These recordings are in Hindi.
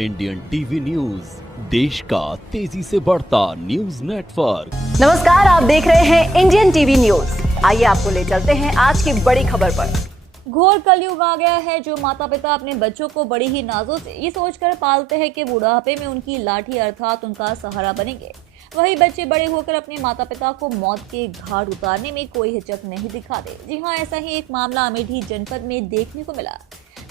इंडियन टीवी न्यूज, देश का तेजी से बढ़ता न्यूज नेटवर्क। नमस्कार, आप देख रहे हैं इंडियन टीवी न्यूज। आइए आपको ले चलते हैं आज की बड़ी खबर पर। घोर कलयुग आ गया है। जो माता पिता अपने बच्चों को बड़ी ही नाजों से ये सोचकर पालते हैं कि बुढ़ापे में उनकी लाठी अर्थात उनका सहारा बनेंगे, वही बच्चे बड़े होकर अपने माता पिता को मौत के घाट उतारने में कोई हिचक नहीं दिखाते। जी हां, ऐसा ही एक मामला अमेठी जनपद में देखने को मिला,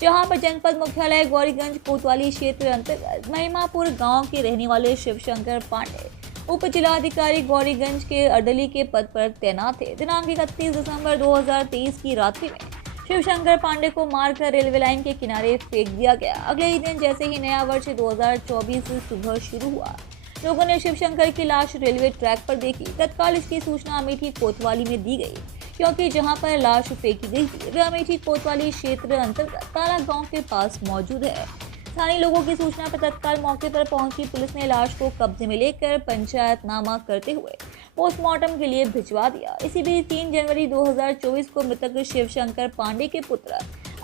जहां पर जनपद मुख्यालय गौरीगंज कोतवाली क्षेत्र अंतर्गत महिमापुर गांव के रहने वाले शिवशंकर पांडे उप जिलाधिकारी गौरीगंज के अर्दली के पद पर तैनात थे। दिनांक 31 दिसंबर 2023 की रात्रि में शिवशंकर पांडे को मारकर रेलवे लाइन के किनारे फेंक दिया गया। अगले ही दिन जैसे ही नया वर्ष 2024 सुबह शुरू हुआ, लोगों ने शिवशंकर की लाश रेलवे ट्रैक पर देखी। तत्काल इसकी सूचना अमेठी कोतवाली में दी गई, क्योंकि जहां पर लाश फेंकी गई थी वह अमेठी कोतवाली क्षेत्र अंतर्गत ताला गांव के पास मौजूद है। स्थानीय लोगों की सूचना पर तत्काल मौके पर पहुंची पुलिस ने लाश को कब्जे में लेकर पंचायतनामा करते हुए पोस्टमार्टम के लिए भिजवा दिया। इसी बीच 3 जनवरी 2024 को मृतक शिवशंकर पांडे के पुत्र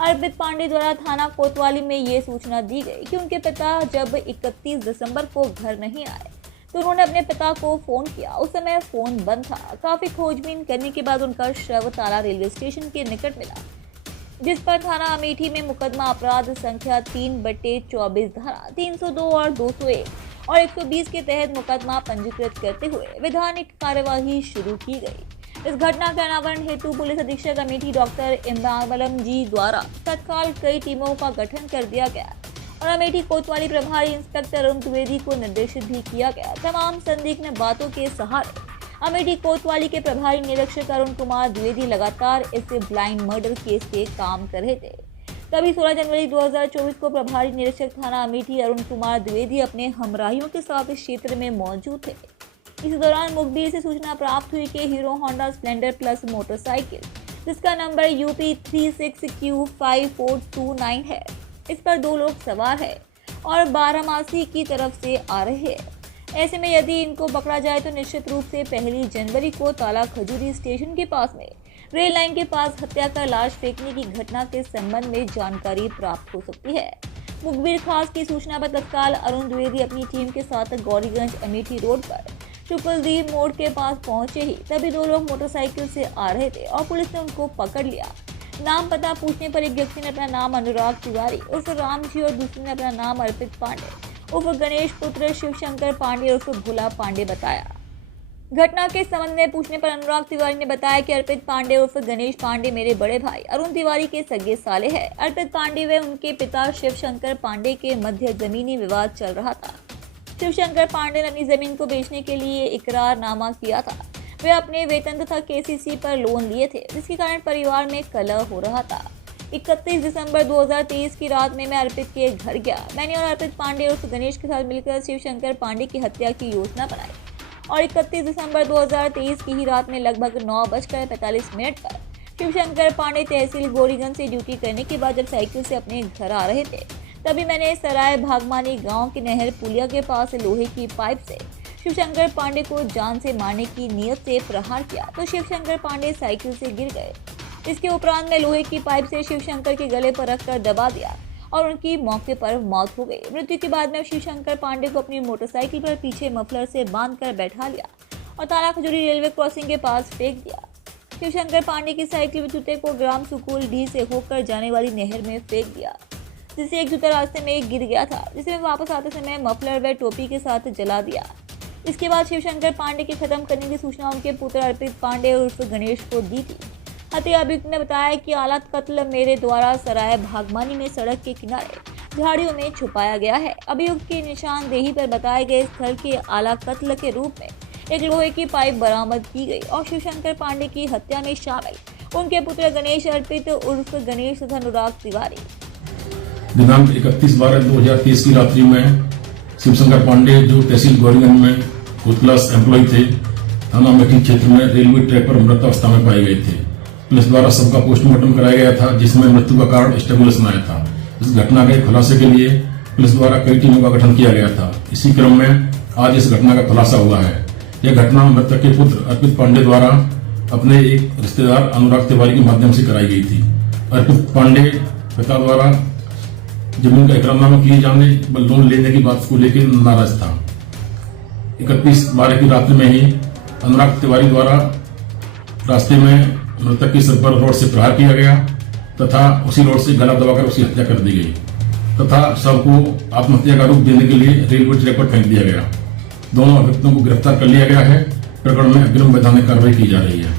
अर्पित पांडे द्वारा थाना कोतवाली में ये सूचना दी गई कि उनके पिता जब 31 दिसंबर को घर नहीं आए तो उन्होंने अपने पिता को फोन किया। उस समय फोन बंद था। काफी खोजबीन करने के बाद उनका शव ताला रेलवे स्टेशन के निकट मिला, जिस पर थाना अमेठी में मुकदमा अपराध संख्या 3/24 धारा 302 और 201 और 120 के तहत मुकदमा पंजीकृत करते हुए वैधानिक कार्यवाही शुरू की गई। इस घटना के अनावरण हेतु पुलिस अधीक्षक अमेठी डॉक्टर इमरान जी द्वारा तत्काल कई टीमों का गठन कर दिया गया और अमेठी कोतवाली प्रभारी इंस्पेक्टर अरुण द्विवेदी को निर्देशित भी किया गया। तमाम संदिग्ध बातों के सहारे अमेठी कोतवाली के प्रभारी निरीक्षक अरुण कुमार द्विवेदी लगातार इस ब्लाइंड मर्डर केस पे काम कर रहे थे। तभी 16 जनवरी 2024 को प्रभारी निरीक्षक थाना अमेठी अरुण कुमार द्विवेदी अपने हमराहियों के साथ इस क्षेत्र में मौजूद थे। इस दौरान मुखबिर से सूचना प्राप्त हुई कि hero Honda Splendor plus motorcycle, जिसका नंबर UP 36Q5429 है, इस पर 2 लोग सवार है और बारामासी की तरफ से आ रहे हैं। ऐसे में यदि इनको पकड़ा जाए तो निश्चित रूप से 1 जनवरी को ताला खजूरी स्टेशन के पास में रेल लाइन के पास हत्या कर लाश फेंकने की घटना के संबंध में जानकारी प्राप्त हो सकती है। मुखबिर खास की सूचना पर तत्काल अरुण द्विवेदी अपनी टीम के साथ गौरीगंज अमेठी रोड पर शुक्लदीप मोड़ के पास पहुंचे ही तभी 2 लोग मोटरसाइकिल से आ रहे थे और पुलिस ने उनको पकड़ लिया। नाम पता पूछने पर एक व्यक्ति ने अपना नाम अनुराग तिवारी उर्फ राम जी और दूसरे ने अपना नाम अर्पित पांडे उर्फ गणेश पुत्र शिवशंकर पांडे उर्फ भोला पांडे बताया। घटना के संबंध में पूछने पर अनुराग तिवारी ने बताया कि अर्पित पांडे उर्फ गणेश पांडे मेरे बड़े भाई अरुण तिवारी के सगे साले हैं। अर्पित पांडे व उनके पिता शिवशंकर पांडे के मध्य जमीनी विवाद चल रहा था। शिवशंकर पांडे ने अपनी जमीन को बेचने के लिए इकरारनामा किया था। वे अपने वेतन तथा KCC पर लोन लिए थे, जिसके कारण परिवार में कलह हो रहा था। 31 दिसंबर 2023 की रात में मैं अर्पित के घर गया। मैंने और अर्पित पांडे उर्फ गणेश के साथ मिलकर शिवशंकर पांडे की हत्या की योजना बनाई और 31 दिसंबर 2023 की ही रात में लगभग 9:45 पर शिवशंकर पांडे तहसील गौरीगंज से ड्यूटी करने के बाद जब साइकिल से अपने घर आ रहे थे, तभी मैंने सराय भागमानी गाँव के नहर पुलिया के पास लोहे की पाइप से शिवशंकर पांडे को जान से मारने की नीयत से प्रहार किया तो शिवशंकर पांडे साइकिल से गिर गए। इसके उपरांत मैं लोहे की पाइप से शिवशंकर के गले पर रखकर दबा दिया और उनकी मौके पर मौत हो गई। मृत्यु के बाद मैं शिवशंकर पांडे को अपनी मोटरसाइकिल पर पीछे मफलर से बांधकर बैठा लिया और ताला खजूरी रेलवे क्रॉसिंग के पास फेंक दिया। शिवशंकर पांडे की साइकिल व जूते को ग्राम सुकूल डी से होकर जाने वाली नहर में फेंक दिया, जिससे एक जूता रास्ते में गिर गया था, जिसे मैं वापस आते समय मफलर व टोपी के साथ जला दिया। इसके बाद शिवशंकर पांडे के खत्म करने की सूचना उनके पुत्र अर्पित पांडे उर्फ गणेश को दी थी। हत्या अभियुक्त ने बताया कि आला कत्ल मेरे द्वारा सराय भागमानी में सड़क के किनारे झाड़ियों में छुपाया गया है। अभियुक्त की निशानदेही पर बताए गए स्थल के आला कत्ल के रूप में एक लोहे की पाइप बरामद की गई और शिवशंकर पांडे की हत्या में शामिल उनके पुत्र गणेश अर्पित उर्फ गणेश तथा अनुराग तिवारी। दिनांक 31/12/2023 की रात्रि में शिवशंकर पांडे जो तहसील गौरीगंज में क्लास एम्प्लॉय थे, थाना अमेठी क्षेत्र में रेलवे ट्रैक पर मृत अवस्था में पाए गए थे। पुलिस द्वारा सबका पोस्टमार्टम कराया गया था, जिसमें मृत्यु का कारण स्टेबुलेशन आया था। इस घटना के खुलासे के लिए पुलिस द्वारा कई टीमों का गठन किया गया था। इसी क्रम में आज इस घटना का खुलासा हुआ है। यह घटना मृतक के पुत्र अर्पित पांडे द्वारा अपने एक रिश्तेदार अनुराग तिवारी के माध्यम से कराई गई थी। अर्पित पांडे पिता द्वारा जमीन का इकरारनामा किए जाने व लोन लेने की बात को लेकर नाराज था। 31/12 की रात्रि में ही अनुराग तिवारी द्वारा रास्ते में मृतक के सिर पर रोड से प्रहार किया गया तथा उसी रोड से गला दबाकर उसकी हत्या कर दी गई तथा शव को आत्महत्या का रूप देने के लिए रेलवे ट्रैक पर फेंक दिया गया। दोनों अभियुक्तों को गिरफ्तार कर लिया गया है। प्रकरण में अग्रिम वैधानिक कार्रवाई की जा रही है।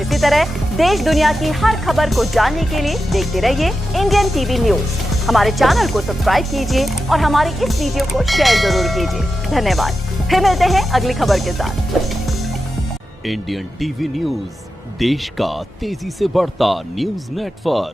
इसी तरह देश दुनिया की हर खबर को जानने के लिए देखते रहिए इंडियन टीवी न्यूज। हमारे चैनल को सब्सक्राइब कीजिए और हमारी इस वीडियो को शेयर जरूर कीजिए। धन्यवाद। फिर मिलते हैं अगली खबर के साथ। इंडियन टीवी न्यूज, देश का तेजी से बढ़ता न्यूज नेटवर्क।